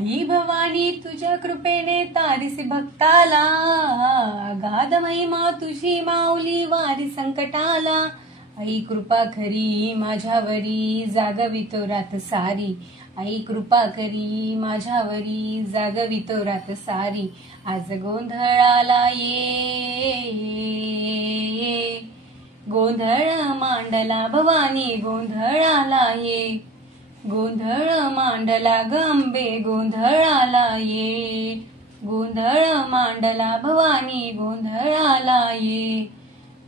आई भवानी तुझ्या कृपेने तारिसी भक्ताला, अगाध महिमा तुझी माऊली वारी संकटाला. आई कृपा खरी माझ्यावरी जागवितो रात सारी. आई कृपा करी माझ्यावरी जागवितो रात सारी. आज गोंधळाला ये, गोंधळ मांडला भवानी गोंधळाला ये. गोंधळ मांडला गंबे गोंधळाला ये. गोंधळ मांडला भवानी गोंधळाला ये.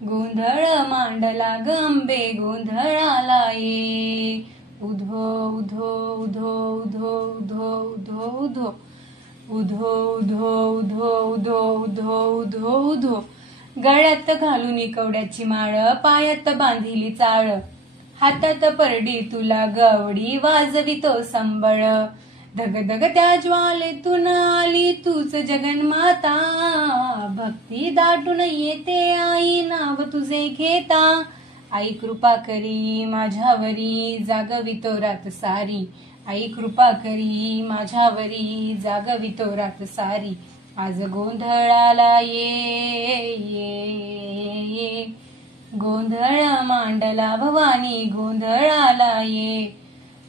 गोंधळ मांडला गंबे गोंधळाला ये. उधो उधो उधो उधो उधो उधो उधो उधो उधो उधो उधो उधो उधो उधो. गळ्यात घालून कवड्याची माळ, पायात बांधिली चाळ, हातात परडी तुला गवडी वाजवितो संबळ. धगधग त्या ज्वालेतून आली तूच जगन्माता, भक्ती दाटून येते आई नाव तुझे घेता. आई कृपा करी माझ्यावरी जागवितो रात सारी. आई कृपा करी माझ्यावरी जागवितो रात सारी. आज गोंधळाला ये, ये. गोंधळ मांडला भवानी गोंधळाला ये.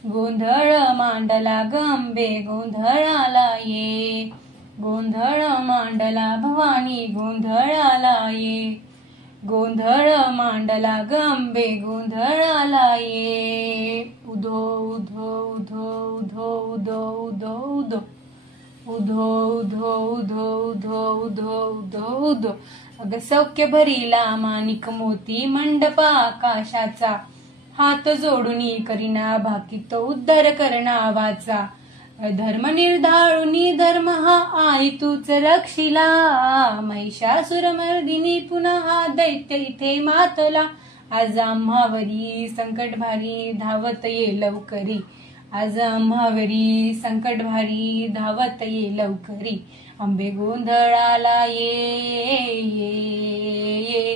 गोंधळ मांडला गंबे गोंधळाला ये. गोंधळ मांडला भवानी गोंधळाला ये. गोंधळ मांडला गंबे गोंधळाला ये. उधो उधो उधो उधो उधो उधो उधो उधो उधो उधो उधो उधो उधो उधो. अग सौख्य भरीला माणिक मोती मंडप आकाशाचा, हात जोडून करीना भाकितो उद्धार करणा वाचा. धर्म निर्धाळुनी धर्म हा आई तूच रक्षिला, महिषासुर मर्दिनी पुन्हा दैत्य इथे मातला. आज आम्हावरी संकट भारी धावत ये लवकरी. आज आम्हावरी संकट भारी धावत ये लवकरी. अंबे गोंधळाला ये, ये.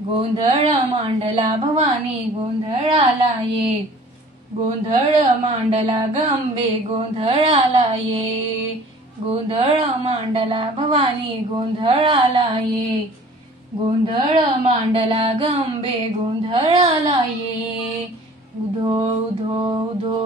गोंधळ मांडला भवानी गोंधळाला ये. गोंधळ मांडला गंबे गोंधळाला ये. गोंधळ मांडला भवानी गोंधळाला ये. गोंधळ मांडला गंबे गोंधळाला ये. उधो उधो उधो